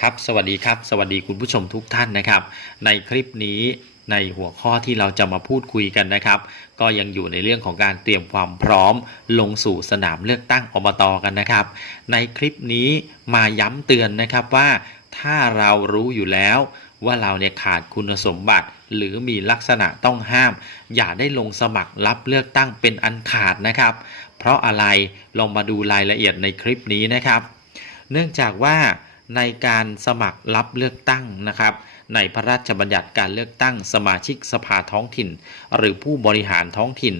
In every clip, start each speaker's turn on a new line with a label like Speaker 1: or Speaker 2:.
Speaker 1: ครับสวัสดีครับ สวัสดีคุณผู้ชมทุกท่านนะครับ ในคลิปนี้ในหัวข้อที่เราจะมาพูดคุยกันนะครับ ก็ยังอยู่ในเรื่องของการเตรียมความพร้อมลงสู่สนามเลือกตั้งอบตกันนะครับ ในคลิปนี้มาย้ำเตือนนะครับว่าถ้าเรารู้อยู่แล้วว่าเราเนี่ยขาดคุณสมบัติ หรือมีลักษณะต้องห้าม อย่าได้ลงสมัครรับเลือกตั้งเป็นอันขาดนะครับ เพราะอะไรลองมาดูรายละเอียดในคลิปนี้นะครับ เนื่องจากว่า ในการสมัครรับเลือกตั้งนะครับ ในพระราชบัญญัติการเลือกตั้งสมาชิกสภาท้องถิ่น หรือผู้บริหารท้องถิ่น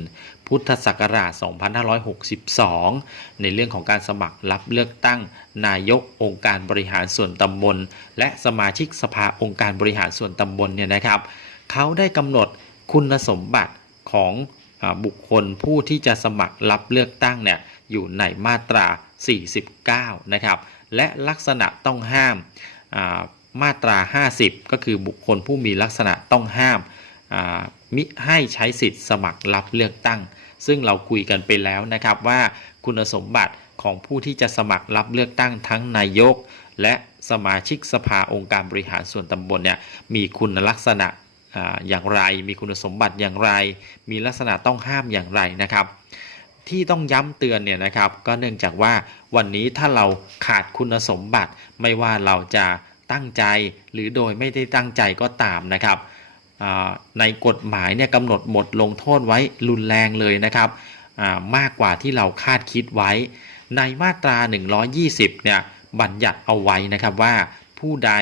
Speaker 1: พุทธศักราช 2562 ในเรื่องของการสมัครรับเลือกตั้ง นายกองค์การบริหารส่วนตำบล และสมาชิกสภาองค์การบริหารส่วนตำบลเนี่ยนะครับ เขาได้กำหนดคุณสมบัติของบุคคลผู้ที่จะสมัครรับเลือกตั้งเนี่ยอยู่ในมาตรา 49 นะครับ และลักษณะต้องห้ามามาตรา 50 ก็คือบุคคลผู้มีลักษณะต้องห้ามามิให้ใช้สิทธิ์สมัครรับเลือกตั้ง ซึ่งเราคุยกันไปแล้วนะครับว่าคุณสมบัติของผู้ที่จะสมัครรับเลือกตั้งทั้งนายก และสมาชิกสภาองค์การบริหารส่วนตำบลเนี่ยมีคุณลักษณะออย่างไร มีคุณสมบัติอย่างไร มีลักษณะต้องห้ามอย่างไรนะครับ ที่ต้องย้ำเตือนเนี่ยนะครับ ก็เนื่องจากว่าวันนี้ถ้าเราขาดคุณสมบัติ ไม่ว่าเราจะตั้งใจหรือโดยไม่ได้ตั้งใจก็ตามนะครับในกฎหมายเนี่ยกำหนดบทลงโทษไว้รุนแรงเลยนะครับมากกว่าที่เราคาดคิดไว้ ในมาตรา 120 เนี่ยบัญญัติเอาไว้นะครับว่า ผู้ใด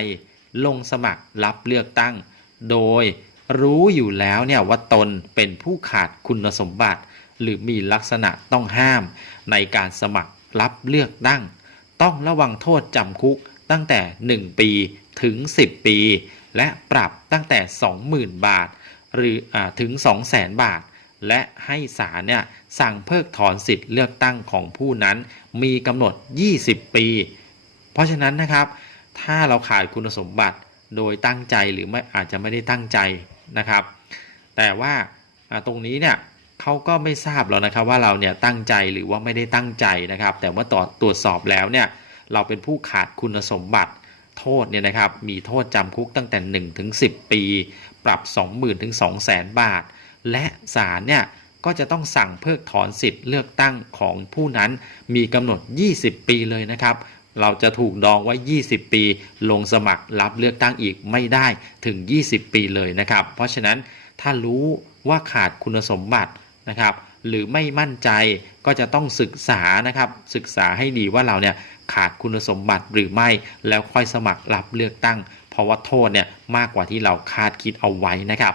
Speaker 1: ลงสมัครรับเลือกตั้ง โดยรู้อยู่แล้วเนี่ยว่าตนเป็นผู้ขาดคุณสมบัติ หรือมีลักษณะต้องห้าม ในการสมัครรับเลือกตั้ง ต้องระวังโทษจำคุกตั้งแต่ 1 ปีถึง 10 ปี และปรับตั้งแต่ 20,000 บาท หรืออถึง 200,000 บาท และให้ศาลเนี่ยสั่งเพิกถอนสิทธิ์เลือกตั้งของผู้นั้นมีกำหนด 20 ปี เพราะฉะนั้นนะครับ ถ้าเราขาดคุณสมบัติโดยตั้งใจหรือไม่อาจจะไม่ได้ตั้งใจนะครับ แต่ว่าตรงนี้เนี่ย เขาก็ไม่ทราบหรอกนะครับว่าเราเนี่ยตั้งใจหรือว่าไม่ได้ตั้งใจนะครับ แต่ว่าต่อตรวจสอบแล้วเนี่ยเราเป็นผู้ขาดคุณสมบัติโทษเนี่ยนะครับมีโทษจำคุกตั้งแต่1ถึง10 ปี ปรับ 20,000ถึง200,000 บาท และศาลเนี่ยก็จะต้องสั่งเพิกถอนสิทธิ์เลือกตั้งของผู้นั้นมีกำหนด 20 ปีเลยนะครับ เราจะถูกดองไว้ 20 ปี ลงสมัครรับเลือกตั้งอีกไม่ได้ถึง 20 ปีเลยนะครับ เพราะฉะนั้นถ้ารู้ว่าขาดคุณสมบัติ นะครับ หรือไม่มั่นใจก็จะต้องศึกษานะครับ ศึกษาให้ดีว่าเราเนี่ยขาดคุณสมบัติหรือไม่แล้วค่อยสมัครรับเลือกตั้ง เพราะว่าโทษเนี่ยมากกว่าที่เราคาดคิดเอาไว้นะครับ